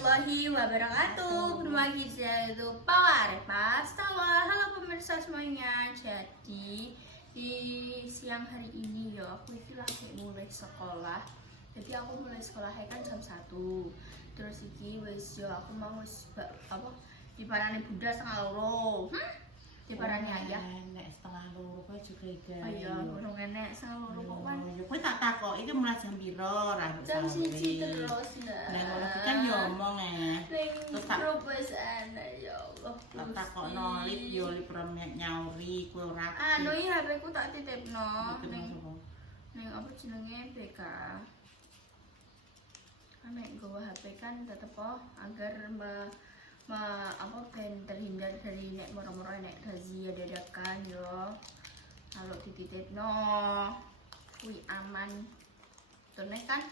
warahmatullahi wabarakatuh. Berbagi itu Power Pastawa. Halo pemirsa semuanya. Jadi di siang hari ini ya aku itu lagi mulai sekolah. Jadi aku mulai sekolah kan jam 1. Terus iki wis yo aku mau apa diparani Bunda setengah loro. Diparani ayah nek setengah loro kowe juga iki. Ayo, urung enek setengah loro kok kan. Ya kowe tak takok iki mulai jam piro ra Jam 1 terus nah. Nek ngono kan yo omong Terus tak wis enek ya Allah. Tak takokno lip yo lip remek nyauri kowe ora. Anu ya HP ku tak titipno ning ning apa jenenge BK. Kan nek nggawa HP kan tetep agar apa ben terhindar dari nek moro-moro nek razia dadakan yo. Kalau dititipno kuwi aman. Terus kan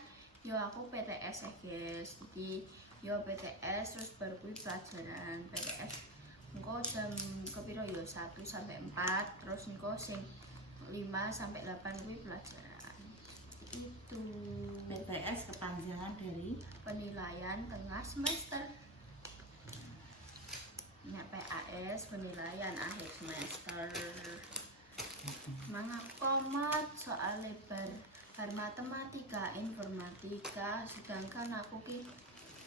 yo aku PTS ya guys. Iki yo PTS terus baru kuwi pelajaran PTS. Engko jam kepiro yo 1 sampai 4 terus engko sing 5 sampai 8 kuwi pelajaran. Itu PTS kepanjangan dari penilaian tengah semester. Nek PAS penilaian akhir semester. Mangap komat soal lebar matematika, informatika, sedangkan aku ki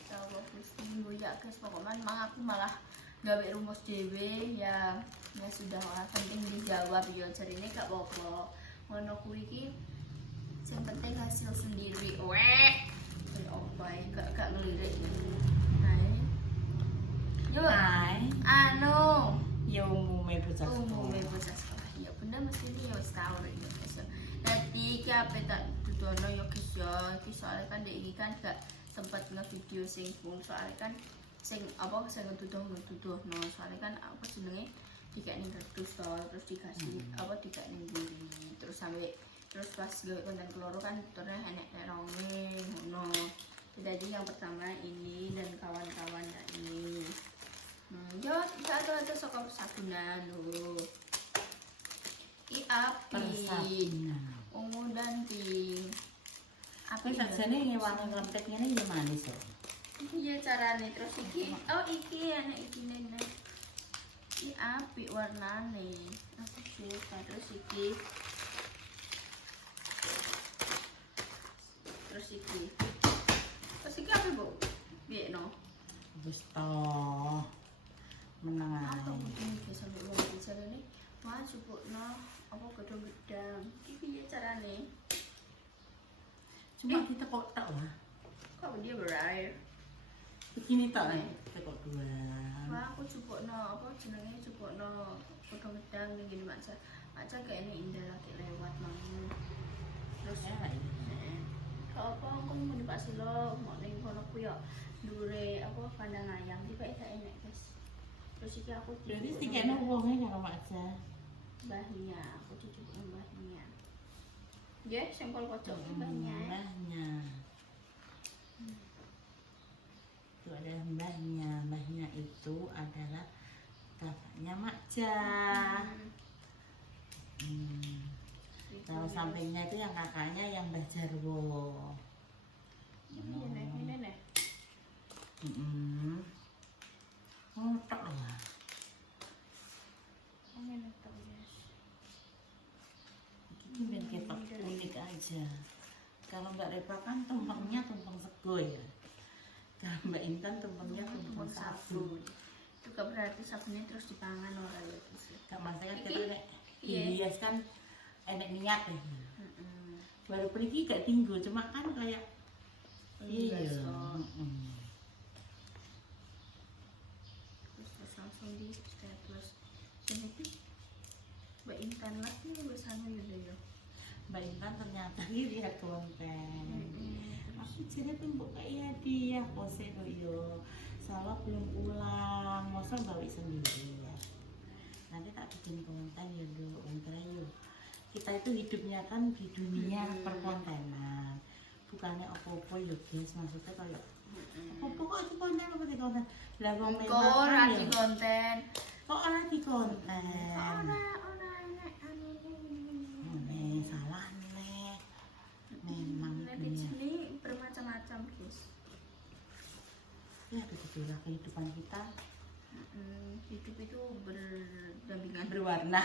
Allah Gusti ya guys pokoknya aku malah gawe rumus dhewe ya sudah lah penting dijawab ya jarine gak apa-apa. Ngono kuwi iki sing penting hasil sendiri. Weh. Opai gak ngelirik. Yo, anu, ya umume bocah sekolah. Ya benda mesti ini ya wis tau rek ya guys. Dadi iki ape tak dudono ya guys ya. Iki soalnya kan dek iki kan gak sempat nge-video sing fung soalnya kan sing apa sing ngeduduh-ngeduduhno soalnya kan apa jenenge dikene kardus to terus dikasih apa dikene diri terus sampai terus pas gawe konten keloro kan terus enek neronge ngono. Jadi yang pertama ini dan kawan-kawannya ini. Yo, ada sokap sabunan lho. I api. Ungu dan pink. Api sakjane ngewangi lempet ngene ya manis kok. Iya carane terus iki. Oh, iki ana iki nene. I api warnane. Aku suka terus iki. Terus iki. Terus iki apa, Bu? Piye no? Wis to. Menang Atau ae. mungkin bisa ngomong bicara ini wah cupukno apa gedang-gedang iki piye carane Cuma kita kok tak lah. kok dia berair Begini tak lah. Kita kok dua. wah aku cupukno apa jenenge cupukno gedang-gedang ning gini maca kayak ini indah lagi lewat mau terus Ya lah ini. kok apa aku mau dipasi lo mau ning kono ku yo dure apa kandang ayam tiba gak enak guys. Terus iki aku Jadi tiketnya uangnya karo aja. mbahnya, aku cucuknya mbahnya. Ya, sempol pojok mbahnya. Mbahnya. Itu adalah mbahnya. Mbahnya itu adalah kakaknya Makja. Kalau sampingnya itu yang kakaknya yang Mbah Jarwo. Ini nenek. Oh, tak lah. Ini tahu guys. Ini biar ketok unik aja. Kalau Mbak Repa kan tumpengnya tumpeng sego ya. Kalau Mbak Intan tumpengnya tumpeng sabu. Itu gak berarti sabunnya terus dipangan orang ya guys. Gak maksudnya Iki? kita nek Iya. dihias kan enek niat ya. Baru pergi gak tinggal, cuma kan kayak iya. Terus langsung di staples. Jadi Mbak Intan lagi bersama Yuda. Mbak Intan ternyata lihat konten. Aku jadi tumbuk kayak hadiah pose tuh yo. Salah belum pulang, masa bawa sendiri ya. Nanti tak bikin konten ya dulu, konten yuk. Kita itu hidupnya kan di dunia perkontenan. Bukannya apa-apa ya guys, maksudnya kayak apa kok itu konten apa di konten? Lah wong Kok memang ora kan di ya. konten. Kok ora di konten? Ora enek anu Nih salah nih. Memang netizen ini bermacam-macam guys. Ya begitulah kehidupan kita. Hidup itu berdampingan. Berwarna.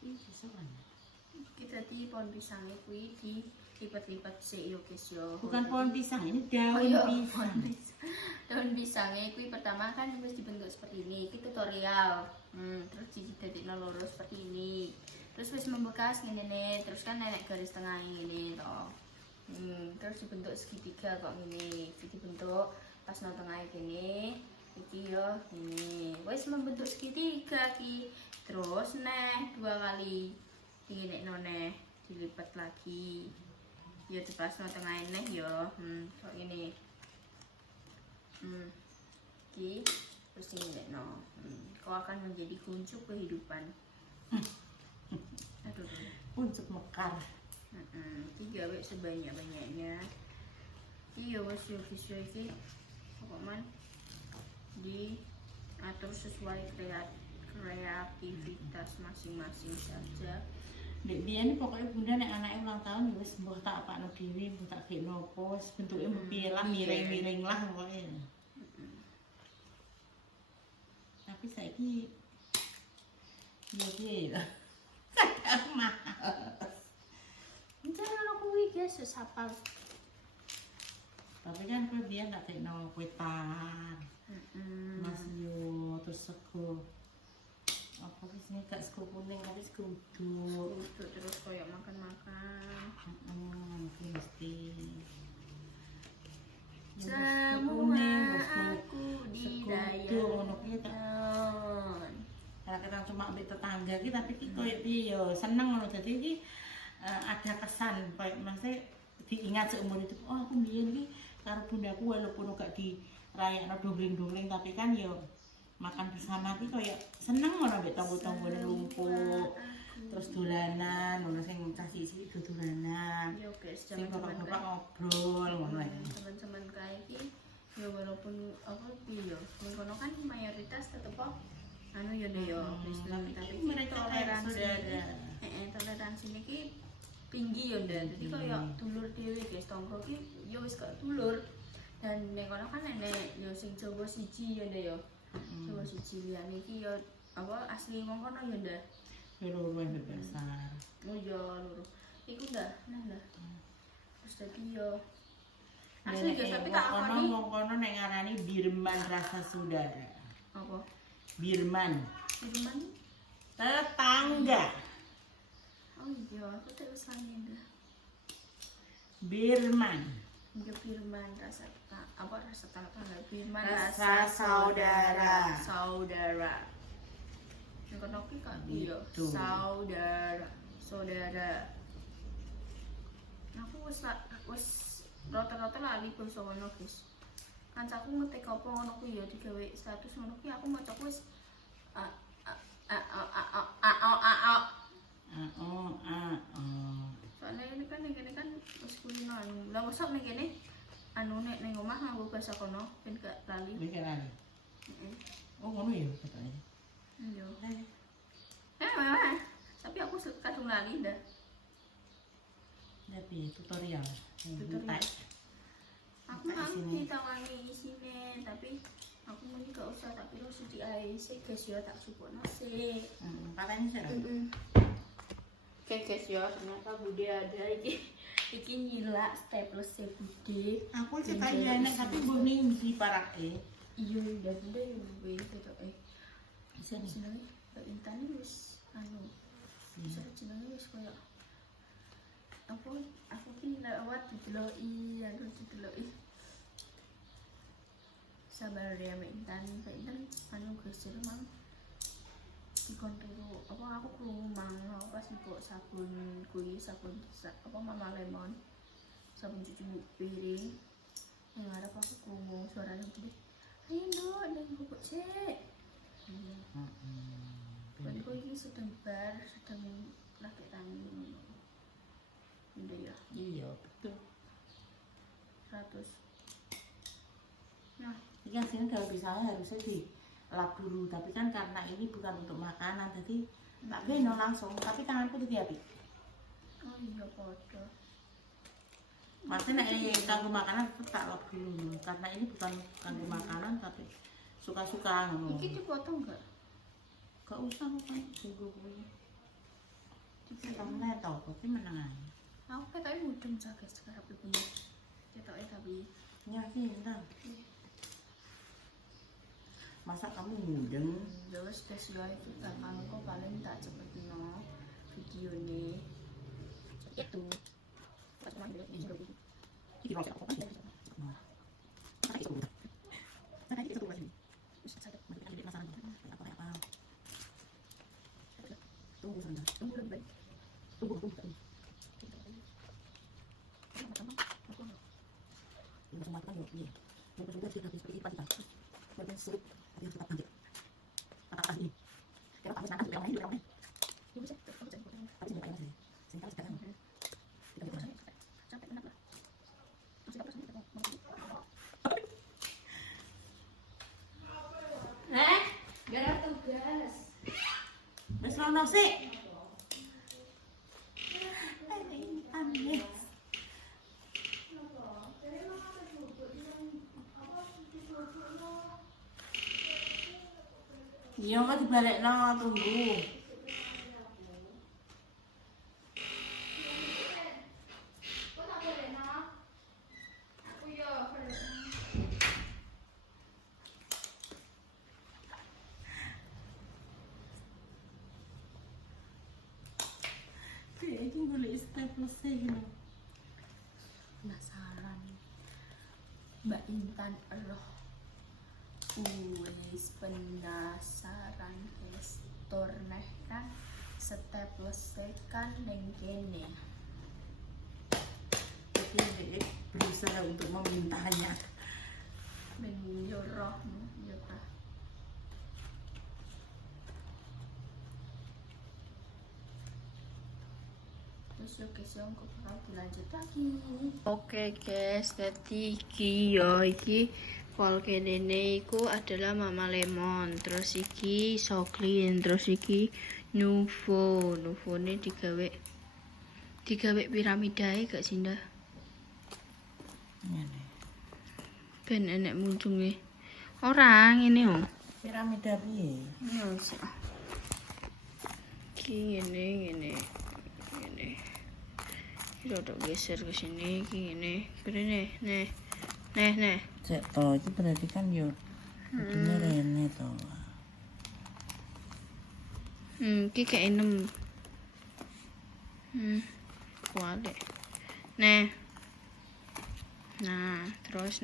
Ih, bisa kan? Kita di pohon pisangnya kuwi dilipat-lipat sih yo guys yo. Bukan pohon pisang, ini daun iya, pisang. Daun pisangnya kuwi pertama kan wis dibentuk seperti ini. Iki tutorial. Terus didadekno loro seperti ini. Terus wis membekas ngene nih, terus kan nenek garis tengah ini toh. Terus dibentuk segitiga kok ngene. Dibentuk pas nang tengah gini. Iki yo ini. Wis membentuk segitiga ki. Terus neh 2 kali ini none dilipat lagi. Ya pas nang tengah ini yo. Kok ini. Ki terus ini no. Kau akan menjadi kuncup kehidupan. Aduh. Kuncup mekar. Tiga wek sebanyak-banyaknya. Iya wes yo visual iki pokoknya diatur sesuai kreativitas masing-masing saja. Dek biyen pokoknya bunda nek anake ulang tahun wis mbah tak apakno dhewe, mbah tak gekno apa, bentuke piye lah miring-miring lah pokoknya. Tapi saiki ya piye ya. Kadang males. Jangan aku kuwi guys wis hafal. Tapi kan kowe biyen tak gekno kue tar. Mas yo terus sego. Apa sih ini gak sego kuning tapi sego uduk. Uduk terus koyo makan-makan. Mungkin mesti. Semua aku didayakan. Kadang-kadang cuma ambil tetangga ki tapi ki koyo piye yo seneng ngono dadi iki ada kesan koyo maksudnya diingat seumur hidup. Oh aku biyen ki karo bundaku walaupun gak dirayakno dongling-dongling tapi kan yo makan bersama ki koyo seneng ngono mbek tonggo-tonggone lumpuk. Terus dolanan ngono sing kasih isi dolanan. Yo guys, Sing zaman-zaman bapak-bapak ngobrol ngono ya. teman-teman kayak iki ya walaupun apa piye yo kono kan mayoritas tetep kok anu yo deh yo Kristen tapi mereka kayak toleransi saudara. toleransi niki tinggi yo ndak jadi koyo dulur dhewe guys tonggo ki yo wis kok dulur dan nek kono kan nenek yo sing Jawa siji yo ndak yo Jawa siji liyane iki yo apa asli wong kono yo ndak Loro yang besar. oh yo loro iku ndak nah terus dadi yo asli guys tapi tak akoni wong kono nek ngarani Birman rasa saudara. apa Birman. Birman Tetangga. oh iya aku terus lagi dah Birman. Enggak Birman rasa apa rasa tetangga Birman Rasa saudara. saudara yang kono ki kok iya Gitu. saudara aku wis rata-rata lali basa ngono guys kancaku ngetik apa ngono ku ya digawe status ngono ki aku maca wis soalnya ini kan wis kulino anu lah mosok ning kene anu nek ning omah nganggo basa kono ben gak lali Mikir lali. heeh Oh ngono ya katanya. iya tapi aku kadung lali dah Jadi tutorial. Tutorial. Aku Buka ngerti isinya. tawani isine tapi aku muni gak usah tak kira suci ae sih guys ya tak supportno sih Katanya sih. Oke guys ya ternyata Bude ada iki nyilak staples Bude Aku sih kayak enak tapi boning di parake. iya udah Bude yo gitu Bisa nih. jenenge Mbak Intan wis anu bisa jenenge wis koyo aku ki lewat dideloki sabar ya Mbak Intan anu guys jadi mang dikon turu apa aku krungu mang pas mbok sabun kuwi sabun apa Mama Lemon sabun cuci piring yang ada aku krungu suaranya gede ayo nduk ada yang bubuk cek kan kok ini sedang laki tangi udah ya Iya betul. 100 nah Ini kan sini kalau misalnya harusnya dilap dulu, tapi kan karena ini bukan untuk makanan, jadi tak geno langsung, tapi tanganku ditiapi. oh iya podo Maksudnya kanggo makanan tetep tak log dulu karena ini bukan kanggo makanan tapi suka-suka ngono. Iki dipotong enggak? Gak usah kok tunggu kuwi. Ditambah tau kok menengan. Aku katanya mudeng sakit sekarang punya. Ketoknya tapi Ya cinta. Masa kamu mudeng? terus tes guys kita kok paling tak cepet no video nih itu pas main di sini Iki proses apa? Nah, itu udah. Nah, itu udah sini. sakit Masih ada masalah. Apa? Tunggu sebentar. tunggu lebih baik Tunggu. Ini semua kan yuk, iya. Tunggu kita habis seperti pagi. Bagian sulit, tapi harus tetap lanjut. Apa ini? Kalau kamu sana sudah main, sudah main. ya bisa tapi Tapi sudah main. Sini kamu sekarang. Kita bisa. sampai enak lah masih dapat sampai gak ada tugas Wes rono sik. Ini aneh. Iya kan dibalekno tunggu. Iki golek staples iki. penasaran Mbak Intan roh wis penasaran guys tur neh kan staples kan ning kene Jadi dia berusaha untuk memintanya. ben yo roh yo ta terus yo guys yo kok bakal dilanjut lagi oke guys jadi iki pol kene iku adalah Mama Lemon terus iki Soklin terus iki Nuvo ini digawe piramidae gak Sinda Ngene. ben enek muncunge orang ini oh Piramida piye? iya sih iki ngene kita udah geser ke sini gini nih Cek to, itu berarti kan yo kudune rene to. iki kayak enam kuali nah terus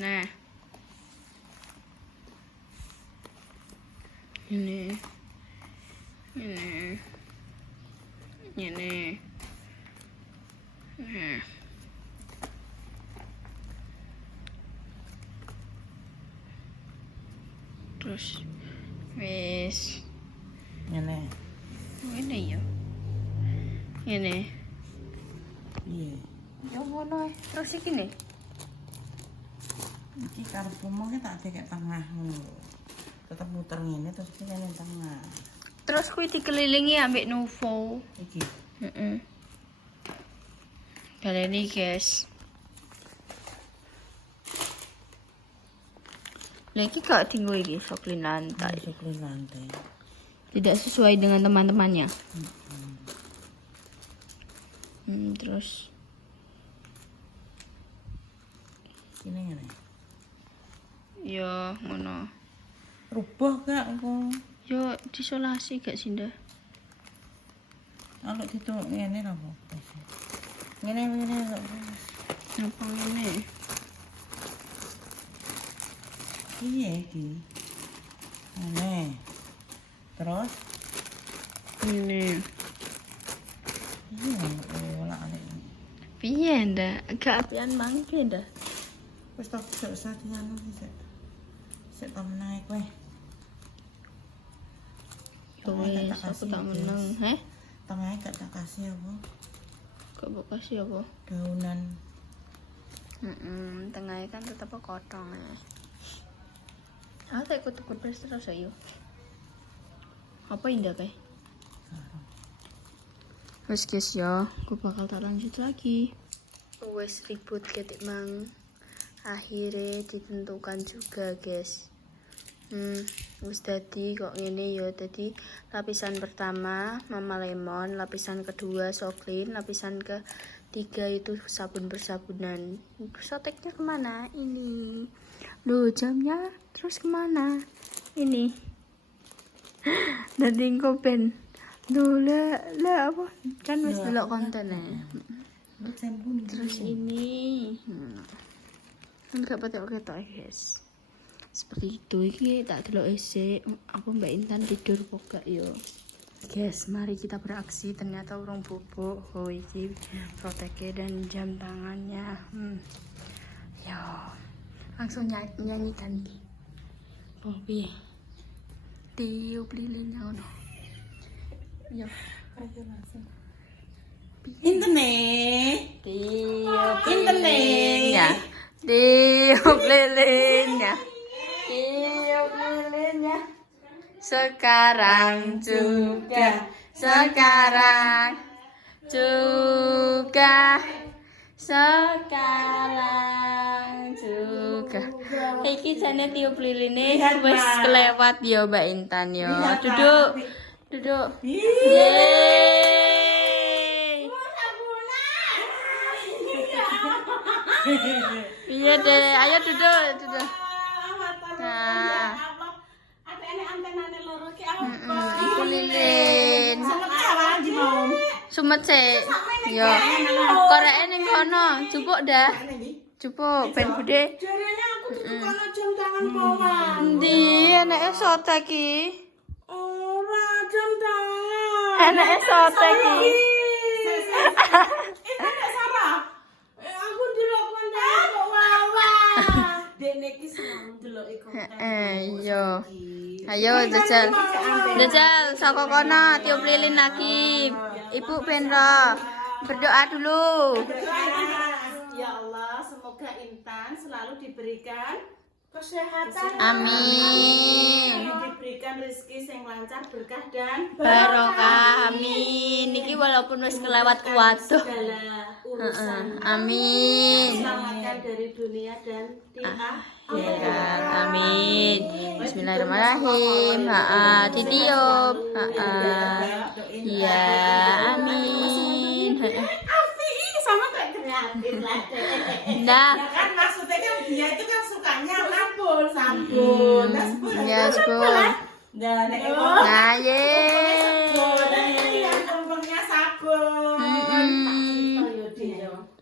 ini terus wes Ngene. ini ya ini Piye? ya ngono terus iki nih Iki karepmu mau tak dek tengah ngono lho. Tetep muter ngene terus iki nang tengah. terus kuwi dikelilingi ambek Nuvo Iki. Baleni guys lagi gak tinggal iki Soklin lantai Soklin lantai. tidak sesuai dengan teman-temannya terus Ini ngene. ya ngono Rubah gak engko? yo disolasi gak Sinda Kalau gitu ngene ra apa? Ngene kok. apa ini Piye iki? Ngene. Terus ini iya olah alik. piye ndak agak apian mangke ndak Wis tak usah dianu sik. Sik tak naik kowe. wes aku tak meneng Tengahnya gak tak kasih apa? kok mbok kasih apa Daunan. tengahnya kan tetap kotong ya aku tak ikut terus ayo apa indah kayak Terus guys ya, aku bakal tak lanjut lagi. Wes ribut ketik mang. Akhirnya ditentukan juga, guys. Wis dadi kok ngene ya. Dadi lapisan pertama Mama Lemon, lapisan kedua Soklin, lapisan ketiga itu sabun bersabunan. Soteknya kemana? Ini. Loh, jamnya terus kemana? Ini. Dan kopen. Loh, lah apa? Kan wis delok kontennya. Terus ini. Enggak pakai ketok, guys. Seperti itu iki tak delok esek aku Mbak Intan tidur kok gak yo. Guys, mari kita beraksi. Ternyata urung bubuk. Oh iki proteke dan jam tangannya. Yo. Langsung nyanyikan iki. Oh piye? Tiup lilinnya ngono. Yo. Ayo langsung. Internet. Tiup Internet. lilinnya. Tiup lilinnya. Tiup lilinnya. Sekarang juga. Sekarang juga. Sekarang juga. Iki jane tiup liline wis kelewat yo Mbak Intan yo. Duduk. Duduk. Yeay. Iya deh, ayo duduk. Nah. Iku lilin. Sumet sih. Yo. Koreke ning kono, jupuk dah. Jupuk ben budhe. Jarene aku tukono jam tangan bawah. Endi enake sote iki? Ora jam tangan. Enake sote iki. Nek Sarah. Aku ndelok konten kok wawa. Dene iki seneng ndelok konten. Iya. Ayo jajal. Jajal saka kono tiup lilin lagi. Ibu Benro. Berdoa dulu. Ya Allah, semoga Intan selalu diberikan kesehatan. Amin. Diberikan rezeki yang lancar, berkah dan Barokah. Amin. Niki walaupun wis kelewat waduh. segala urusan. Amin. Selamatkan dari dunia dan di akhirat. Amin. Bismillahirrahmanirrahim. Ditiup. Iya. Amin. Afi ini sama kayak kreatif lah. Nah. Ya kan maksudnya kan dia itu kan sukanya sabun. Nah, sabun. Ya, sabun. Nah, nek Nah, ye. Ngomongnya sabun.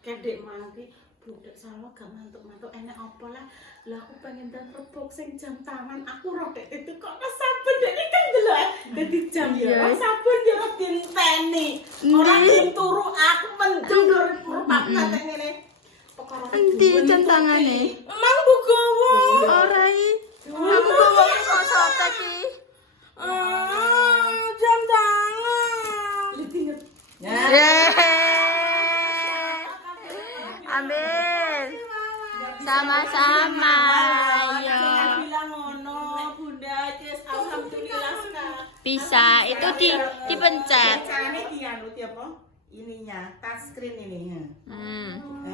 Kedek mangki budek sama gak mantuk-mantuk enak apa lah. Lah aku pengen dan rebok sing jam tangan aku rodek itu kok sabun dek kan delok dadi jam ya sabun yo dinteni. Ora turu aku mendur rupak kate ngene. Perkara Endi jam tangane? Emang bugowo. Ora iki. Aku bawa kok sote iki. Jam tangan. Amin. Sama-sama. Ya. Bilang ngono, Bunda, Cis, alhamdulillah sekali. Bisa, itu dipencet. Caranya dianu apa? Ininya, touchscreen ini.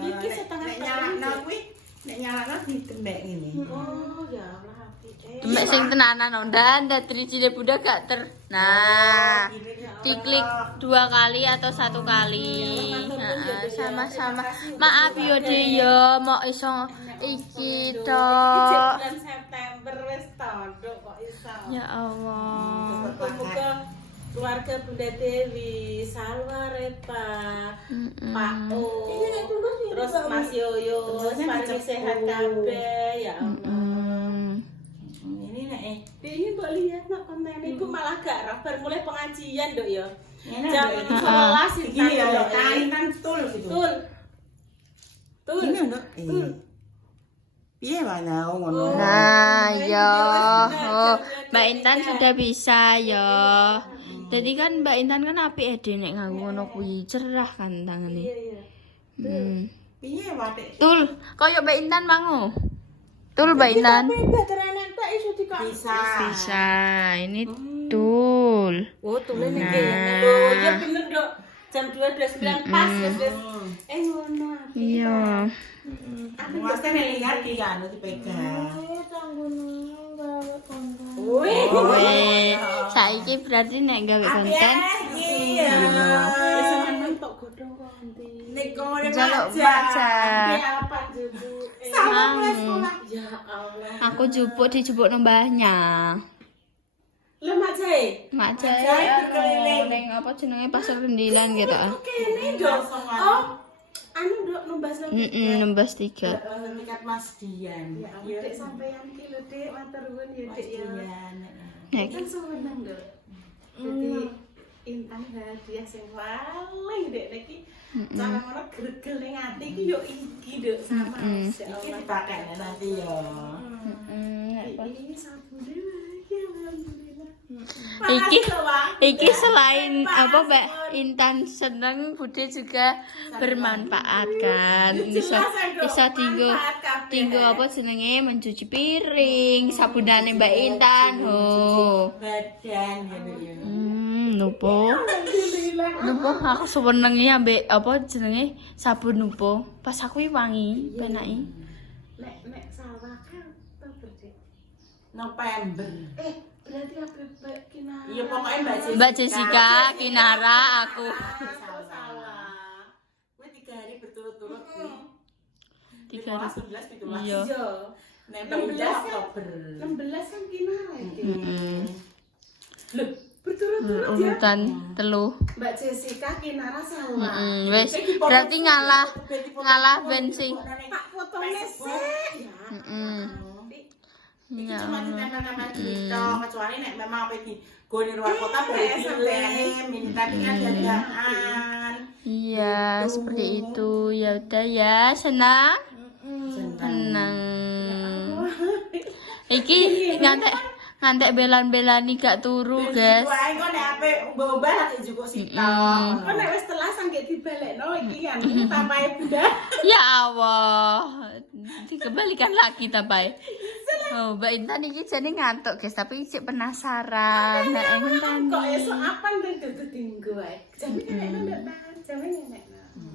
Iki setengah nyalakno kuwi, nek nyalakno dikembek ini. Oh, ya Allah, api. Demek sing tenanan ondan dari cile Bunda gak ter. Nah, diklik 2 kali atau 1 kali. Sama-sama. Maaf yo De yo, mau iso iki tok. Bulan September wis tanduk kok iso. Ya Allah. Muga keluarga Bunda Dewi, Salwa Repa, Pak O, terus Mas Yoyo, paling sehat kabeh ya Allah. Ini nek ini mbok lihat nak konten iku malah gak rabar mulai pengajian nduk ya. Jam 11 iki ya kan tul gitu. Tul. Ini nduk. Piye wae ngono. Nah, yo. Oh, Mbak Intan sudah bisa yo. Jadi kan Mbak Intan kan apik nek nganggo ngono kuwi, cerah kan tangane. Iya. Piye wae? Tul, koyo Mbak Intan mangu. Tul Mbak Intan. Bisa. Ini tul. Oh, tulene iki. Lho, ya bener, Dok. Jam 12.09 pas wis. Ngono. Iya. Mas kan lihat di anu dipegang. Weh, saiki berarti nek gawe konten Iya. jaluk baca. Apa jubu? Ya Allah. Aku jupuk dijupuk nembahnya. Lemak jahe. Mak Jahe Jaya berkeliling. ning apa jenenge pasar Rendilan gitu ah. Kene dong. Oh, anu nduk numbas Nembas 3. tingkat Mas Dian. Ya, Dek sampeyan ki lho, Dek, matur nuwun ya, Mas Dek ya. Dian. Nek Kan sewenang, Dek. Jadi Intan hadiah sing paling Dek niki cara ngono gregel ning ati ki yo iki, Dek, sama. Iki dipakai nanti ya. Ini sabune ya alhamdulillah. Iki selain apa Mbak Intan seneng, Bude juga bermanfaat kan. Bisa tinggo apa jenenge mencuci piring, sabunane Mbak Intan. Oh. Badan gitu ya. Nopo? Nopo aku senengi ambek apa jenenge sabun nopo. Pas aku wangi, penake. Nek sawah kan Oktober, Dek. November. Berarti apa Mbak Kina? Iya pokoknya Mbak Jessica, Kinara, aku. salah. Gue 3 hari berturut-turut nih. 3 hari. 11 itu Mas. Iya. Iya. Nek 16 kan? Oktober. 16 kan Kinara iki. Loh, berturut-turut ya. Urutan telu. Mbak Jessica Kinara salah. Wes berarti ngalah bensin. Pak fotone sih. Iki Ya. cuma ditempel-tempel gitu, kecuali nek memang apa di goni luar kota boleh dikirim, ini tadi kan dadaan. Iya, seperti itu. Ya udah ya, senang. Senang. Iki ngantek belan-belani gak turu, guys. Wae kok nek ape mbah-mbah lagi juga sitok. Kok nek wis telas angge dibalekno iki kan tampahe Bunda. Ya Allah, dikembalikan lagi tapai. Oh, Mbak Intan iki jadi ngantuk, guys, tapi cek penasaran. Mbak Intan. Kok esuk apan dudu dinggo wae. Jame nek ndak tahan, jame nek.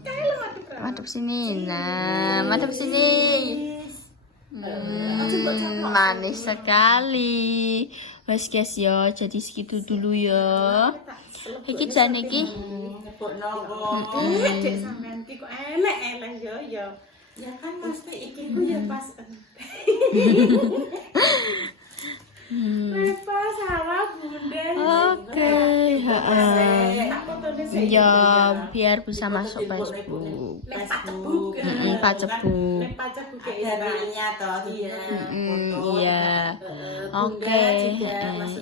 Kae lu Madep sini. Nah, madep sini. Manis sekali. Wes guys yo, jadi segitu dulu ya. Iki jane iki. Nyebutno kok. Dek sampean ki kok enek eleh yo. Ya kan mesti iki Iku ya pas. Lepa salah Bunda. Oke, heeh. Tak fotone sik. Ya, biar bisa masuk Facebook. Nek pacebuk. Pacebuk. Nek pacebuk Ada realnya toh. Iya. Iya. Oke,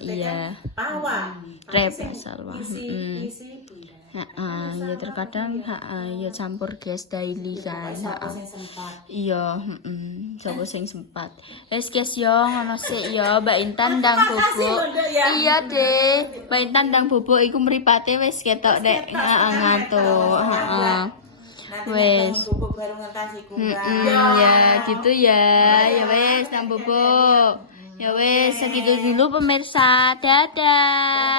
iya. Pawa. Rep salwa. Isi Bunda. Ya terkadang ya campur guys daily kan. Siapa sing sempat. Iya, sapa sing sempat. Wes guys yo, ngono sik yo, Mbak Intan ndang bubuk. Iya, Dek. Mbak Intan ndang bubuk iku mripate wis ketok nek ngantuk. Heeh. Wes. Bubuk baru ngentasiku. Ya gitu ya. Ya wes ndang bubuk. Ya wes segitu dulu pemirsa. Dadah.